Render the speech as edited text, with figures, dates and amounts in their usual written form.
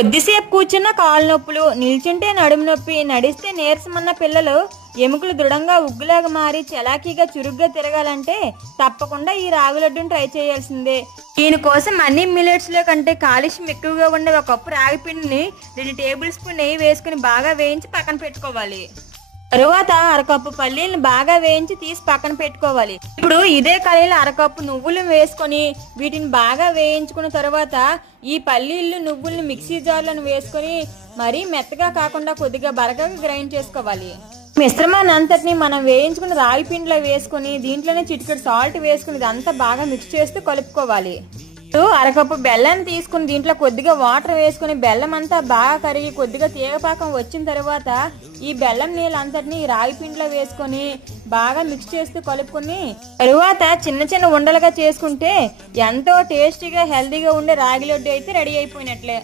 కొద్దిసేపు కూర్చున్న కాళ్ళు నొప్పులు, నిల్చుంటే నడుము నొప్పి, నడిస్తే నీరసమన్న పిల్లలు ఎముకలు దృఢంగా ఉగ్గులాగా మారి చలాకీగా చురుగ్గా తిరగాలంటే తప్పకుండా ఈ రాగి లడ్డూని ట్రై చేయాల్సిందే. దీనికోసం అన్ని మిల్లెట్స్లో కంటే కాలుష్యం ఎక్కువగా ఉండే ఒక కప్పు రాగి పిండిని 2 టేబుల్ స్పూన్ నెయ్యి వేసుకుని బాగా వేయించి పక్కన పెట్టుకోవాలి. తరువాత అరకప్పు పల్లీలను బాగా వేయించి తీసి పక్కన పెట్టుకోవాలి. ఇప్పుడు ఇదే కళాయిలో అరకప్పు నువ్వులు వేసుకొని వీటిని బాగా వేయించుకున్న తర్వాత ఈ పల్లీలు నువ్వులను మిక్సీ జార్లను వేసుకొని మరీ మెత్తగా కాకుండా కొద్దిగా బరకగా గ్రైండ్ చేసుకోవాలి. మిశ్రమాన్ని అంతటిని మనం వేయించుకుని రాగి పిండిలో వేసుకొని దీంట్లోనే చిటికెడు సాల్ట్ వేసుకుని ఇదంతా బాగా మిక్స్ చేస్తూ కలుపుకోవాలి. అరకప్పు బెల్లాన్ని తీసుకుని దీంట్లో కొద్దిగా వాటర్ వేసుకుని బెల్లం అంతా బాగా కరిగి కొద్దిగా తీగపాకం వచ్చిన తర్వాత ఈ బెల్లం నీళ్ళు అంతటిని రాగి పిండిలో వేసుకొని బాగా మిక్స్ చేస్తూ కలుపుకొని తరువాత చిన్న చిన్న ఉండలుగా చేసుకుంటే ఎంతో టేస్టీగా హెల్తీగా ఉండే రాగి లడ్డు అయితే రెడీ అయిపోయినట్లే.